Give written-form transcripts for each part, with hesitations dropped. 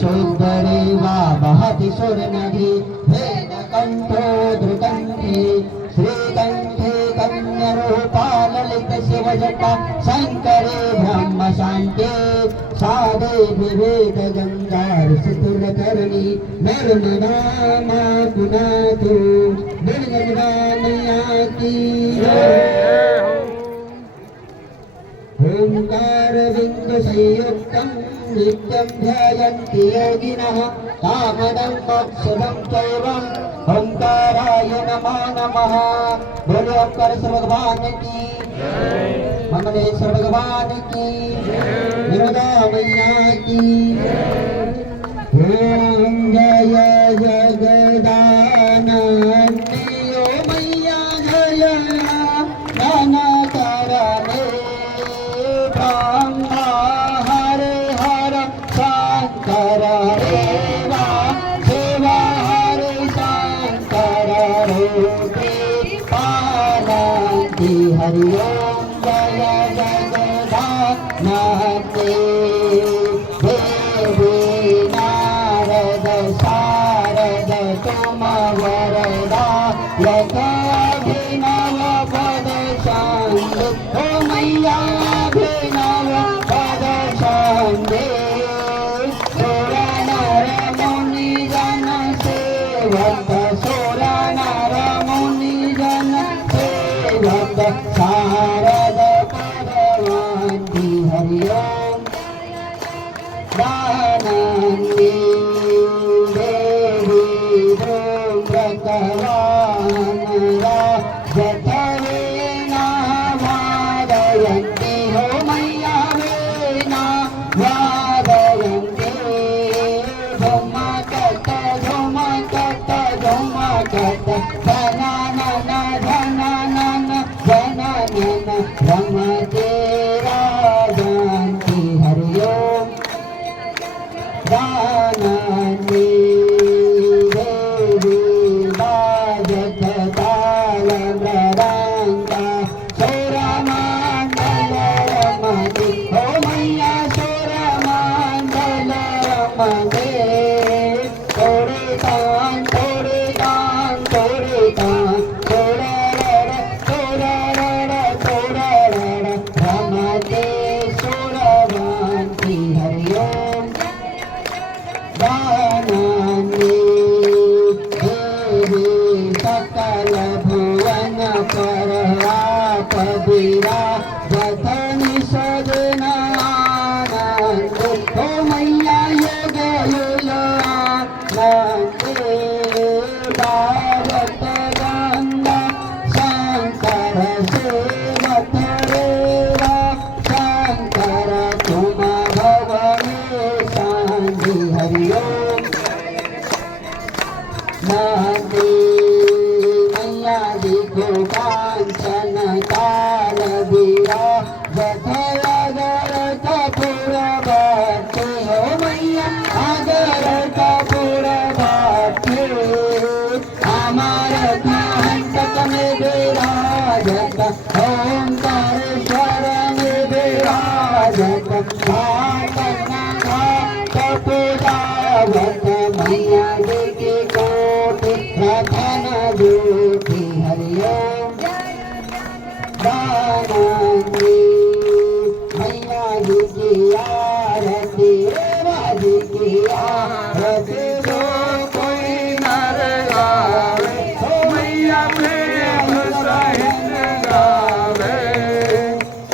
शुद्धरे वा वहति सुरनदी हेन कंठो द्रुकंठे श्रीकंठे कन्यरूपा ललित शिवजटा शंकरे ब्रह्म शांते साधे विवेक गंगार सुतुलकर्णी निर्मला मा कुनातु निर्मला मैया की ओंकार बिंद संयुक्तं नित्यं ध्यायन्ति योगिनः कामदं मोक्षदं चैवं ओंकाराय नमो नमः। बोलो ओंकार भगवान की मंगलेश्वर भगवान की निर्मला मैया की ओम जय जगदानंदी ओ मैया जय दान करने ब्रह्मा हरे हर शंकर देवा शिवा हरे शंकर रूपी पालंती हरि ओम जय जगदानंदी देवी नारद शारद तुम वरदा अभिनव पद शांति ओ मैया अभिनव पद शांति सुर नर मुनि जन सेवक सुर नर मुनि जन सेवक शारद पदवंती हरि ओम दानंदी देवी धूम्रकवानरा जठरे वादयन्ति हो मैया वीणा वादयन्ति झुमकत झुमकत झुमकत धननन धननन धननन रमते राजन्ति हरि ओम दानन्दी देवी बाजत तालमृदङ्गा सुरमण्डल रमते ओ मैया सुरमण्डल रमते तोड़ितान तोड़ितान तोड़ितान तोड़रर तोड़रर तोड़रर रमते सुरवन्ति हरि ओम दानन्दी देवी सकल भुवन परवाप विराजत निषदन आनन्द ओ मैया योग युलानन्दे भारत गंगा शंकर सेवक रेवा शंकर तुम भवने शांति हरि ओम नंदी मैया जी को कांचन काल विराजत अगर कपूर भक्ति हो मैया अगर कपूर भक्ति अमर कंटक में विराजत ओंकारेश्वर में विराजत पूजावत मैया जी की कोटि प्रधान ज्योति हरि ओम दानंदी मैया जी की आरती रेवा जी की आरती जो कोई नर गावे ओ मैया प्रेम सहित गावे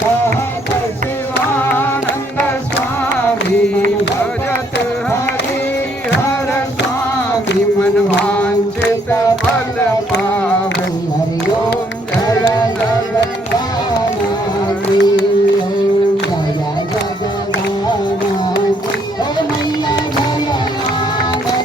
कहत शिवानंद स्वामी भजत हरि हर स्वामी मन वांछित फल पावे हरि ओम जय जगदानंदी ओम जय जगदानंदी ओ मैया जय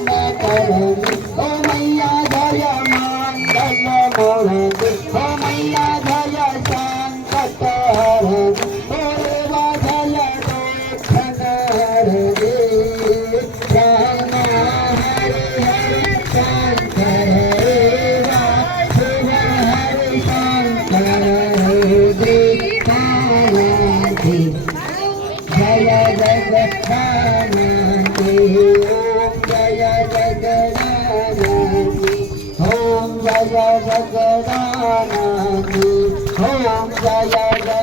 जय जगदानंदी ओम जय जय